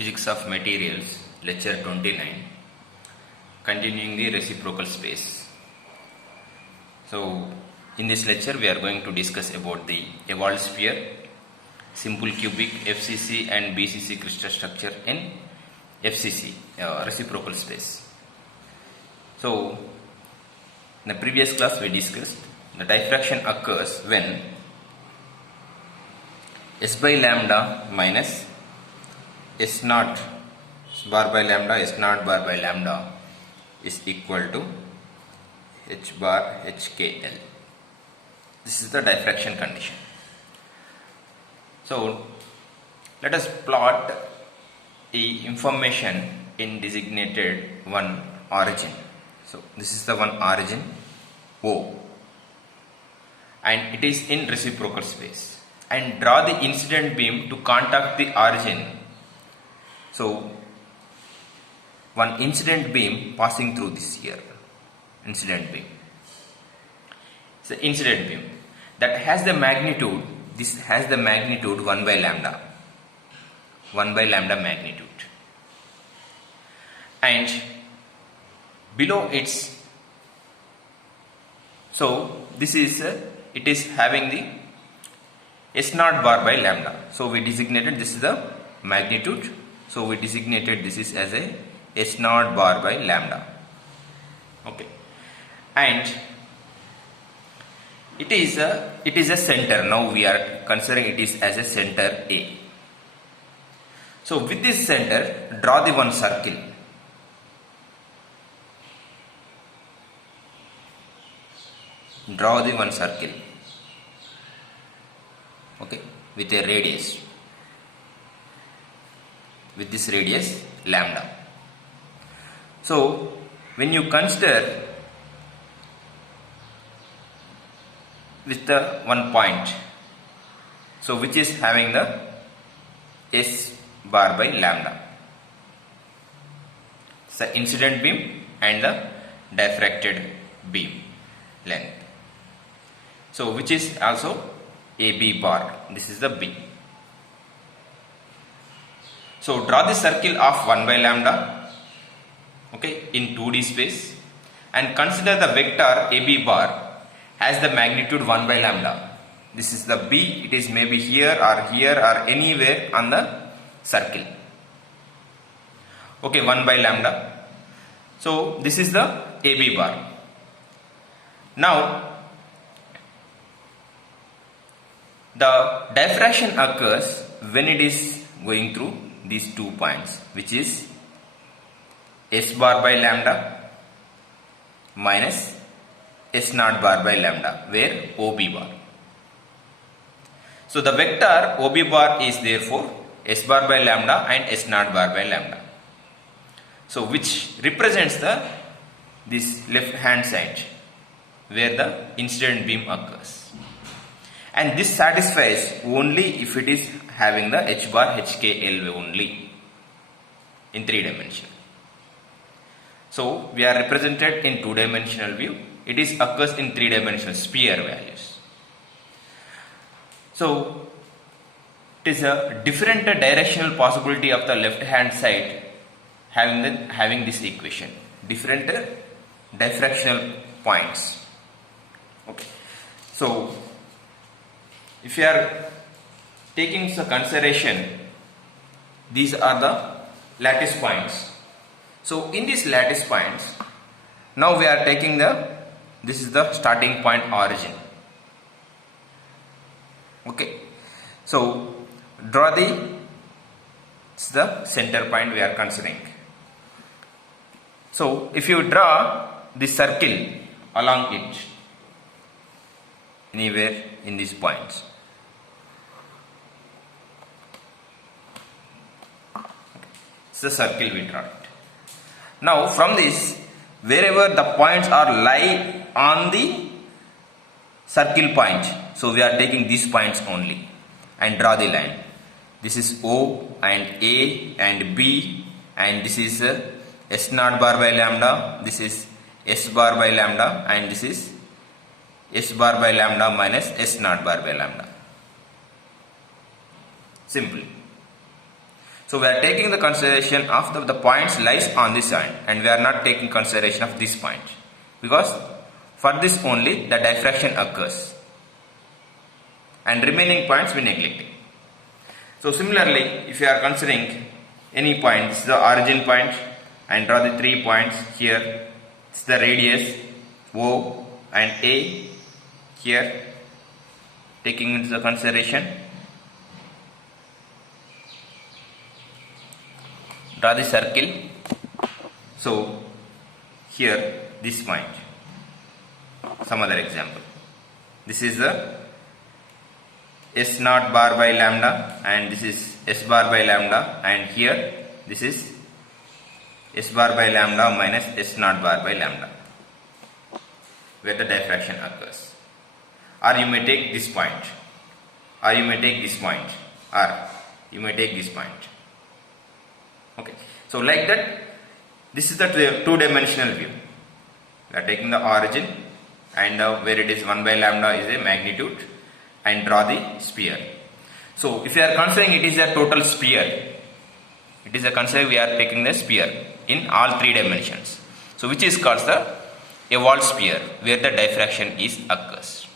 Physics of Materials, Lecture 29, continuing the reciprocal space. So, in this lecture we are going to discuss about the evolved sphere, simple cubic, FCC and BCC crystal structure in FCC, reciprocal space. So, in the previous class we discussed the diffraction occurs when S by lambda minus S naught bar by lambda, S naught bar by lambda is equal to H bar HKL. This is the diffraction condition. So, let us plot the information in designated one origin. So, this is the one origin O and it is in reciprocal space, and draw the incident beam to contact the origin. So, one incident beam passing through this here, incident beam. So, incident beam that has the magnitude, this has the magnitude 1 by lambda, 1 by lambda magnitude, and below its, so this is it is having the S naught bar by lambda. So we designated this is the magnitude. So we designated this is as a S naught bar by lambda. Okay, and it is a center. Now we are considering it is as a center A. So with this center, draw the one circle. Draw the one circle. Okay, with a radius, with this radius lambda. So when you consider with the one point, so which is having the S bar by lambda, so incident beam and the diffracted beam length, so which is also AB bar, this is the B. So draw the circle of 1 by lambda, okay, in 2D space, and consider the vector AB bar has the magnitude 1 by lambda. This is the B, it is maybe here or anywhere on the circle. Okay, 1 by lambda. So this is the AB bar. Now the diffraction occurs when it is going through these 2 points, which is S bar by lambda minus S naught bar by lambda, where OB bar. So the vector OB bar is therefore S bar by lambda and S naught bar by lambda. So which represents this left hand side where the incident beam occurs. And this satisfies only if it is having the H bar HKL only in 3 dimensional. So we are represented in 2 dimensional view. It is occurs in 3 dimensional sphere values. So it is a different directional possibility of the left hand side having this equation, different diffractional points. Okay, so if you are taking into consideration, these are the lattice points. So in these lattice points, now we are taking this is the starting point origin. Okay, so draw the center point we are considering. So if you draw the circle along it, anywhere in these points, it's the circle we draw it. Now from this, wherever the points are lie on the circle point, so we are taking these points only and draw the line. This is O and A and B, and this is S naught bar by lambda, this is S bar by lambda, and this is S bar by lambda minus S naught bar by lambda. Simple. So we are taking the consideration of the points lies on this end, and we are not taking consideration of this point, because for this only the diffraction occurs and remaining points we neglecting. So similarly, if you are considering any point, this is the origin point, and draw the 3 points here. This is the radius O and A here, taking into the consideration. Draw the circle. So here this point, some other example. This is the S naught bar by lambda, and this is S bar by lambda, and here this is S bar by lambda minus S naught bar by lambda, where the diffraction occurs. Or you may take this point, or you may take this point, or you may take this point. Okay, so like that, this is the two-dimensional view. We are taking the origin, and where it is 1 by lambda is a magnitude, and draw the sphere. So if you are considering it is a total sphere, it is a consider we are taking the sphere in all 3 dimensions. So which is called the evolved sphere, where the diffraction is occurs.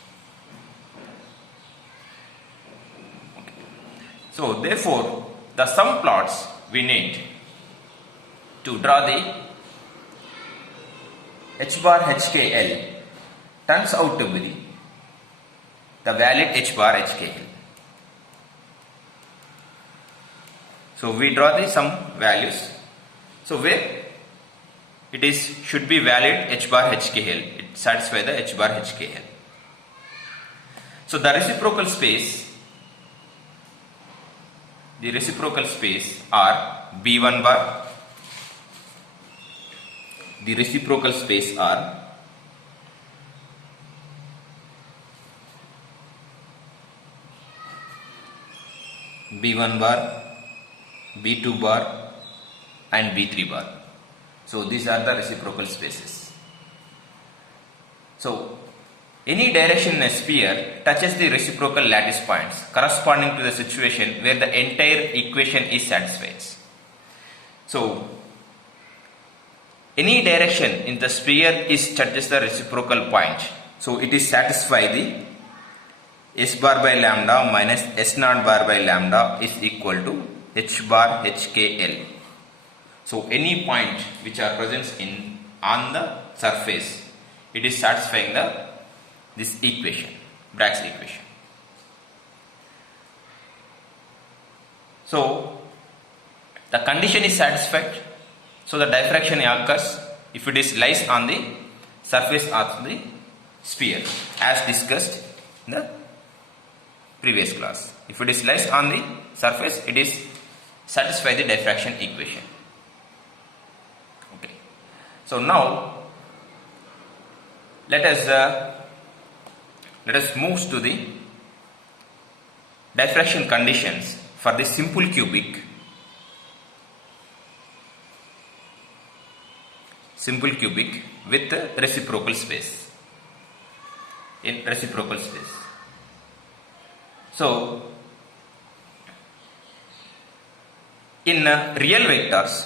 Okay. So therefore, the sum plots we need to draw the H bar HKL turns out to be the valid H bar HKL. So we draw the some values. So where it is should be valid H bar HKL, it satisfies the H bar HKL. So the reciprocal space are B1 bar. The reciprocal space are B1 bar, B2 bar and B3 bar. So these are the reciprocal spaces. So any direction in a sphere touches the reciprocal lattice points corresponding to the situation where the entire equation is satisfied. So any direction in the sphere is touches the reciprocal point. So it is satisfy the S bar by lambda minus S naught bar by lambda is equal to H bar HKL. So any point which are present in on the surface, it is satisfying this equation, Bragg's equation. So the condition is satisfied. So the diffraction occurs if it is lies on the surface of the sphere, as discussed in the previous class. If it is lies on the surface, it is satisfy the diffraction equation. Okay. So now let us move to the diffraction conditions for the simple cubic with reciprocal space. In reciprocal space. So in real vectors,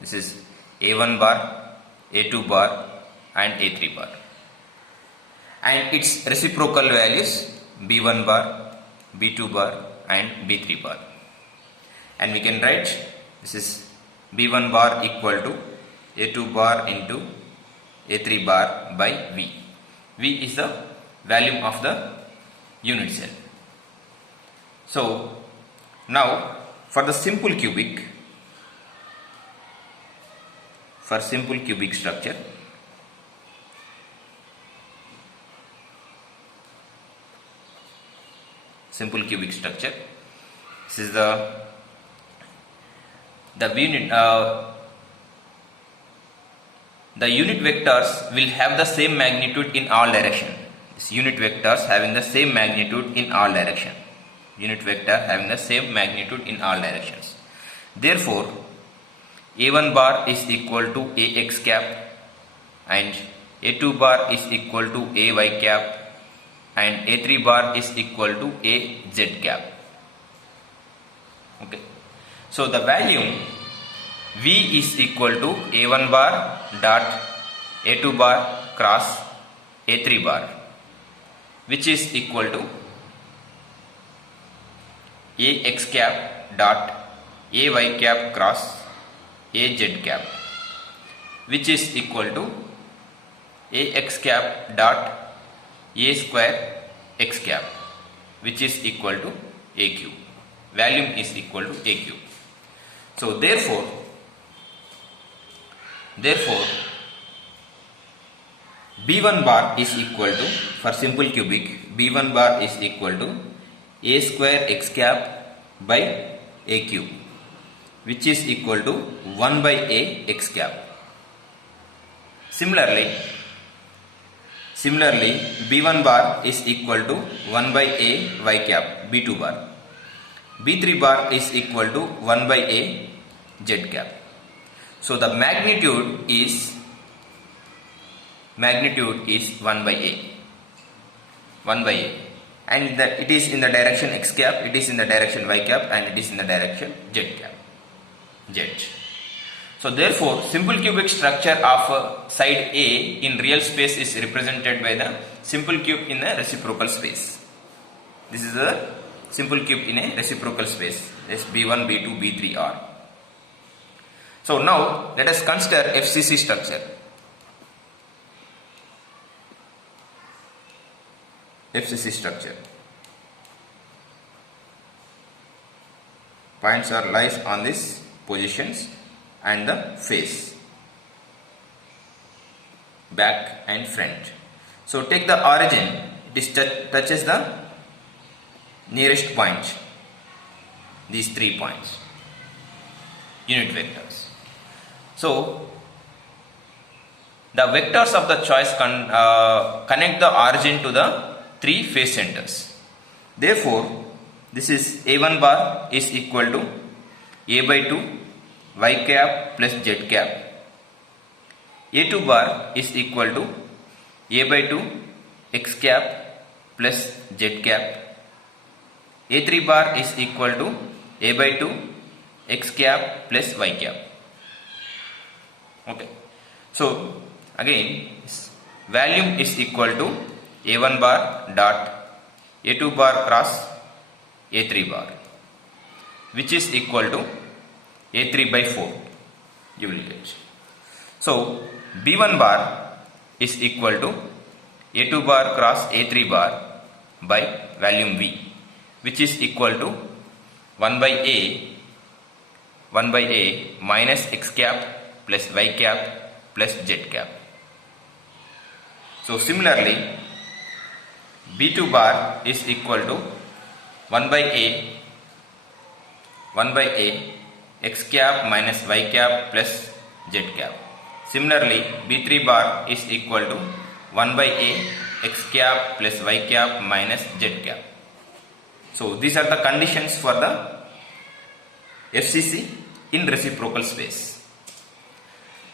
this is A1 bar, A2 bar and A3 bar, and its reciprocal values B1 bar, B2 bar and B3 bar. And we can write this is B1 bar equal to A2 bar into A3 bar by V. V is the volume of the unit cell. So now for the simple cubic, structure, this is the unit vectors will have the same magnitude in all direction. This unit vectors having the same magnitude in all direction. Unit vector having the same magnitude in all directions. Therefore, A1 bar is equal to AX cap and A2 bar is equal to AY cap and A3 bar is equal to A Z cap. Okay. So the value V is equal to A1 bar dot A2 bar cross A3 bar, which is equal to AX cap dot AY cap cross AZ cap, which is equal to AX cap dot A square X cap, which is equal to AQ. Volume is equal to AQ. So therefore B1 bar is equal to, for simple cubic, B1 bar is equal to A square X cap by AQ, which is equal to 1 by A X cap. Similarly, B1 bar is equal to 1 by A Y cap, B2 bar. B3 bar is equal to 1 by A Z cap. So the magnitude is 1 by A. 1 by A. And it is in the direction X cap, it is in the direction Y cap, and it is in the direction Z cap. Z. So therefore, simple cubic structure of side A in real space is represented by the simple cube in a reciprocal space. This is a simple cube in a reciprocal space. Yes, B1, B2, B3 are. So now let us consider FCC structure. FCC structure. Points are lies on these positions and the face, back and front. So take the origin, it touches the nearest point, these 3 points, unit vectors. So the vectors of the choice connect the origin to the 3 face centers. Therefore, this is A1 bar is equal to A by 2 Y cap plus Z cap. A2 bar is equal to A by 2 X cap plus Z cap. A3 bar is equal to A by 2 X cap plus Y cap. Okay. So again, volume is equal to A1 bar dot A2 bar cross A3 bar, which is equal to A3 by 4, you will get. So B1 bar is equal to A2 bar cross A3 bar by volume V, which is equal to 1 by A minus X cap plus Y cap plus Z cap. So similarly, B2 bar is equal to 1 by A X cap minus Y cap plus Z cap. Similarly, B3 bar is equal to 1 by A X cap plus Y cap minus Z cap. So these are the conditions for the FCC in reciprocal space.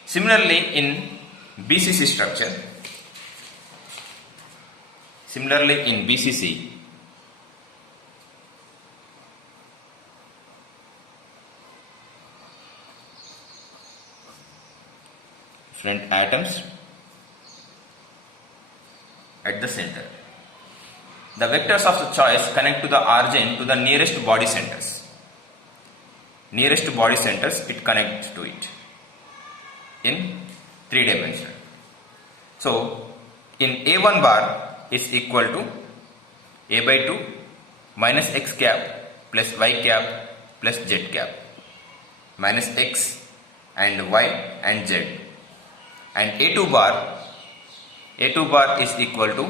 Similarly, in BCC structure, different atoms at the center. The vectors of the choice connect to the origin to the nearest body centers. Nearest body centers, it connects to it in 3 dimension. So in A1 bar is equal to A by 2 minus X cap plus Y cap plus Z cap, minus X and Y and Z. And A2 bar is equal to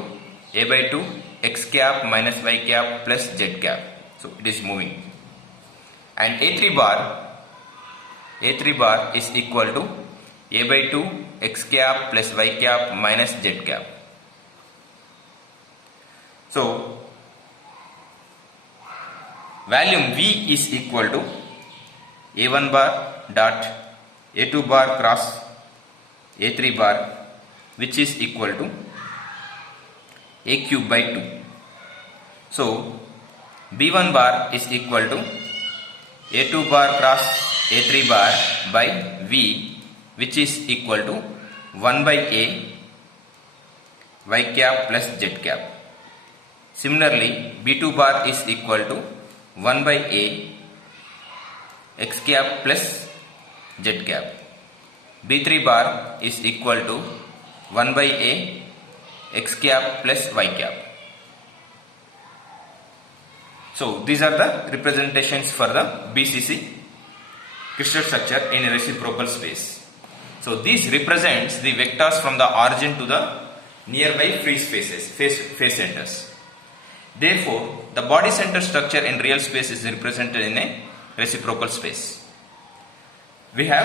A by 2 X cap minus Y cap plus Z cap. So it is moving. And A3 bar is equal to A by 2 X cap plus Y cap minus Z cap. So volume V is equal to A1 bar dot A2 bar cross A3 bar, which is equal to A cube by 2. So B1 bar is equal to A2 bar cross A3 bar by V, which is equal to 1 by A y cap plus z cap. Similarly, B2 bar is equal to 1 by A x cap plus z cap. B3 bar is equal to 1 by A x cap plus y cap. So these are the representations for the BCC crystal structure in a reciprocal space. So this represents the vectors from the origin to the nearby face centers. Therefore, the body center structure in real space is represented in a reciprocal space. We have